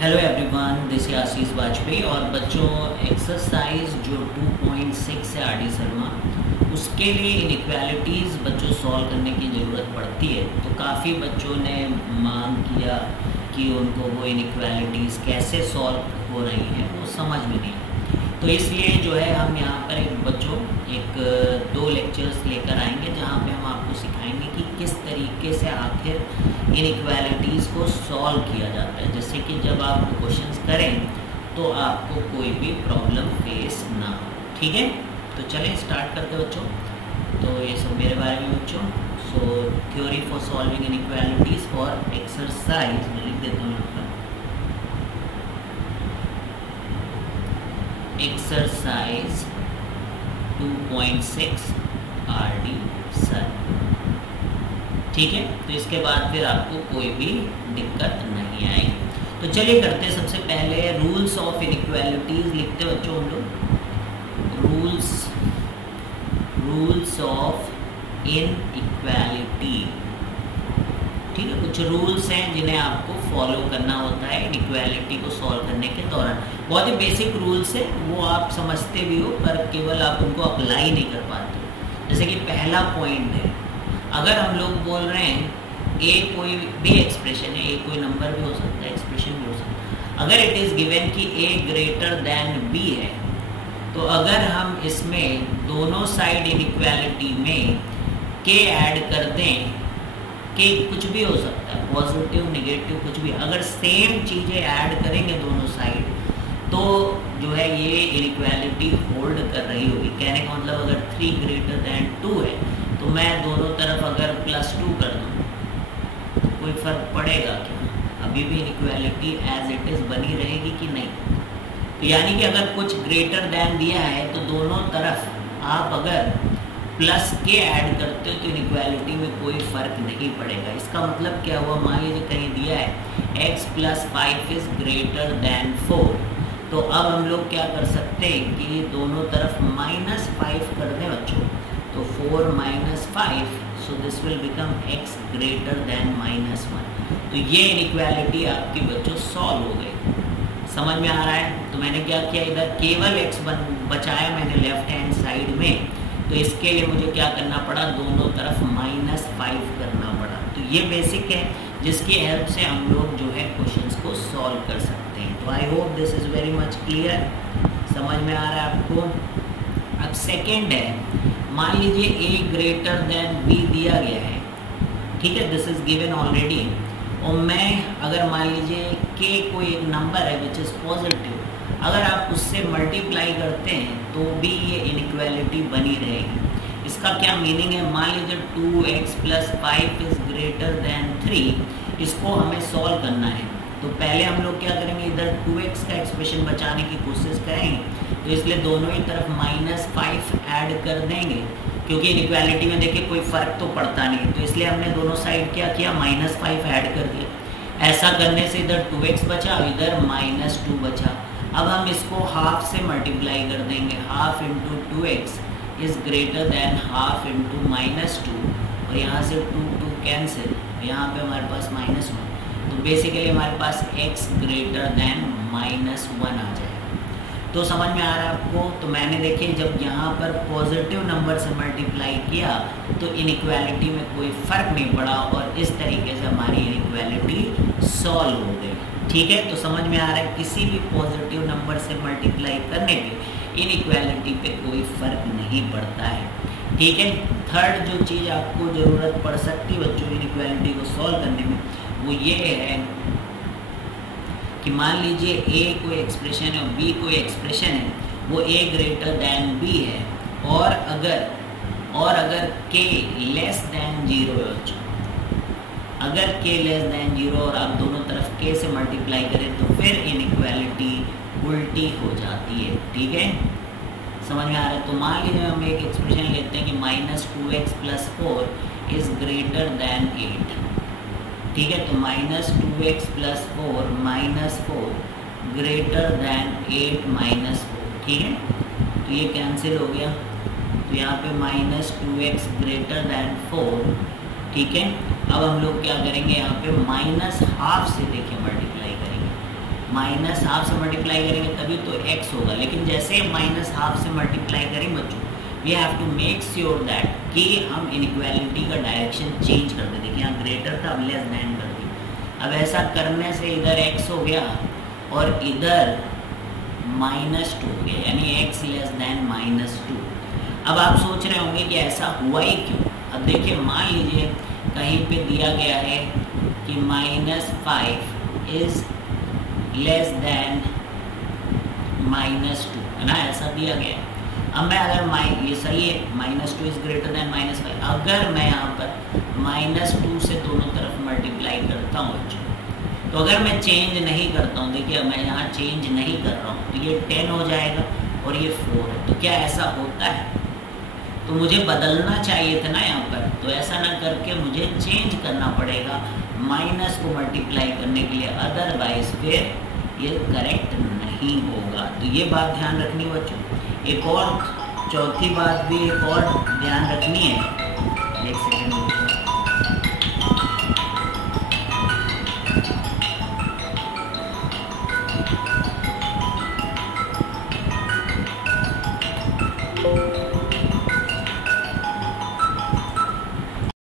Hello everyone, this is आशीष वाजपेयी। और बच्चों, exercise जो 2.6 है आर डी शर्मा, उसके लिए इनइक्वालिटीज़ बच्चों सॉल्व करने की ज़रूरत पड़ती है। तो काफ़ी बच्चों ने मांग किया कि उनको वो इनइक्वालिटीज़ कैसे सॉल्व हो रही हैं वो समझ में नहीं आई। तो इसलिए जो है हम यहाँ पर दो लेक्चर्स लेकर आएंगे जहाँ पे हम आपको सिखाएंगे कि किस तरीके से आखिर इनइक्वालिटीज़ को सॉल्व किया जाता है, जैसे कि जब आप क्वेश्चंस करें तो आपको कोई भी प्रॉब्लम फेस ना हो। ठीक है, तो चलें स्टार्ट करते बच्चों। तो ये सब मेरे बारे में बच्चों। सो theory for solving inequalities for exercise में लिख देता हूँ यहाँ पर, एक्सरसाइज 2.6 आर डी सर। ठीक है, तो इसके बाद फिर आपको कोई भी दिक्कत नहीं आएगी। तो चलिए करते हैं। सबसे पहले रूल्स ऑफ इनइक्वालिटीज लिखते हैं बच्चों हम लोग। Rules of inequality. ठीक है, कुछ रूल्स हैं जिन्हें आपको फॉलो करना होता है इनइक्वालिटी को सॉल्व करने के दौरान। बहुत ही बेसिक रूल्स है, वो आप समझते भी हो पर केवल आप उनको अप्लाई नहीं कर पाते। जैसे कि पहला पॉइंट है, अगर हम लोग बोल रहे हैं ए कोई भी एक्सप्रेशन है, ए कोई नंबर भी हो सकता है, एक्सप्रेशन भी हो सकता है, अगर इट इज़ गिवन कि ए ग्रेटर देन बी है, तो अगर हम इसमें दोनों साइड इनइक्वालिटी में के ऐड कर दें, के कुछ भी हो सकता है, पॉजिटिव नेगेटिव कुछ भी, अगर सेम चीज़ें ऐड करेंगे दोनों साइड तो जो है ये इनइक्वालिटी होल्ड कर रही होगी। कहने का मतलब अगर 3 ग्रेटर देन 2 है तो मैं दोनों तरफ अगर +2 कर दूँ तो कोई फ़र्क पड़ेगा क्या? अभी भी इनइक्वालिटी एज इट इज़ बनी रहेगी कि नहीं? तो यानी कि अगर कुछ ग्रेटर देन दिया है तो दोनों तरफ आप अगर प्लस के ऐड करते हो तो इनइक्वालिटी में कोई फ़र्क नहीं पड़ेगा। इसका मतलब क्या हुआ? मान लीजिए कहीं दिया है x + 5 इज़ ग्रेटर देन 4, तो अब हम लोग क्या कर सकते हैं कि दोनों तरफ -5 कर दें बच्चों, तो 4 - 5, so this will become x greater than -1। तो ये इनइक्वालिटी आपकी बच्चों सॉल्व हो गई। समझ में आ रहा है? तो मैंने क्या किया, इधर केवल x बचाया मैंने लेफ्ट हैंड साइड में, तो इसके लिए मुझे क्या करना पड़ा, दोनों तरफ -5 करना पड़ा। तो ये बेसिक है जिसकी हेल्प से हम लोग जो है क्वेश्चंस को सॉल्व कर सकते हैं। तो I hope this is very much clear, समझ में आ रहा है आपको। अब सेकेंड है, मान लीजिए a ग्रेटर देन b दिया गया है, ठीक है, दिस इज़ गिवन ऑलरेडी, और मैं अगर मान लीजिए k कोई एक नंबर है विच इज़ पॉजिटिव, अगर आप उससे मल्टीप्लाई करते हैं तो भी ये इनइक्वालिटी बनी रहेगी। इसका क्या मीनिंग है? मान लीजिए 2x + 5 इज़ ग्रेटर देन 3, इसको हमें सॉल्व करना है। तो पहले हम लोग क्या करेंगे, इधर 2x का एक्सप्रेशन बचाने की कोशिश करेंगे, तो इसलिए दोनों ही तरफ -5 ऐड कर देंगे, क्योंकि इनइक्वालिटी में देखिए कोई फ़र्क तो पड़ता नहीं, तो इसलिए हमने दोनों साइड क्या किया, -5 ऐड कर दिया। ऐसा करने से इधर 2x बचा, इधर -2 बचा। अब हम इसको हाफ से मल्टीप्लाई कर देंगे, half into 2x is greater than half into -2, और यहाँ से 2 कैंसिल, यहाँ पे हमारे पास -1, तो बेसिकली हमारे पास x ग्रेटर देन -1 आ जाएगा। तो समझ में आ रहा है आपको? तो मैंने देखिए जब यहाँ पर पॉजिटिव नंबर से मल्टीप्लाई किया तो इनइक्वालिटी में कोई फ़र्क नहीं पड़ा, और इस तरीके से हमारी इनइक्वालिटी सॉल्व हो गई। ठीक है, तो समझ में आ रहा है किसी भी पॉजिटिव नंबर से मल्टीप्लाई करने पे इनइक्वालिटी पे कोई फ़र्क नहीं पड़ता है। ठीक है, थर्ड जो चीज़ आपको ज़रूरत पड़ सकती है बच्चों इनइक्वालिटी को सॉल्व करने में, वो ये है कि मान लीजिए a कोई एक्सप्रेशन है और b कोई एक्सप्रेशन है, वो a ग्रेटर देन b है, और अगर k लेस देन 0 है बच्चों, अगर k लेस देन 0 और आप दोनों तरफ k से मल्टीप्लाई करें तो फिर इनइक्वालिटी उल्टी हो जाती है। ठीक है, समझ में आ रहा है? तो मान लीजिए हम एक एक्सप्रेशन लेते हैं कि -2x + 4 इज़ ग्रेटर देन 8। ठीक है, तो -2x + 4 ग्रेटर देन 8 - 4। ठीक है, तो ये कैंसिल हो गया, तो यहाँ पे -2x ग्रेटर देन 4। ठीक है, अब हम लोग क्या करेंगे, यहाँ पे -12 से देखिए मल्टीप्लाई करेंगे, माइनस हाफ से मल्टीप्लाई करेंगे तभी तो x होगा, लेकिन जैसे माइनस हाफ से मल्टीप्लाई करें बच्चों, we have to make sure that कि हम इनइक्वालिटी का डायरेक्शन चेंज कर दें। देखिए यहाँ ग्रेटर था, अब लेस देन कर दिया। अब ऐसा करने से इधर x हो गया और इधर -2 हो गया, यानी x लेस देन -2। अब आप सोच रहे होंगे कि ऐसा हुआ ही क्यों। अब देखिए मान लीजिए कहीं पे दिया गया है कि -5 इज लेस देन -2, है ना, ऐसा दिया गया है। अब मैं अगर ये सही है, -2 इज ग्रेटर देन -5, अगर मैं यहाँ पर -2 से दोनों तरफ मल्टीप्लाई करता हूँ बच्चों, तो अगर मैं चेंज नहीं करता हूँ, देखिए मैं यहाँ चेंज नहीं कर रहा हूँ, तो ये 10 हो जाएगा और ये 4 है। तो क्या ऐसा होता है? तो मुझे बदलना चाहिए था ना यहाँ पर, तो ऐसा ना करके मुझे चेंज करना पड़ेगा माइनस को मल्टीप्लाई करने के लिए, अदरवाइज फिर ये करेक्ट नहीं होगा। तो ये बात ध्यान रखनी बच्चों। एक और चौथी बात भी एक और ध्यान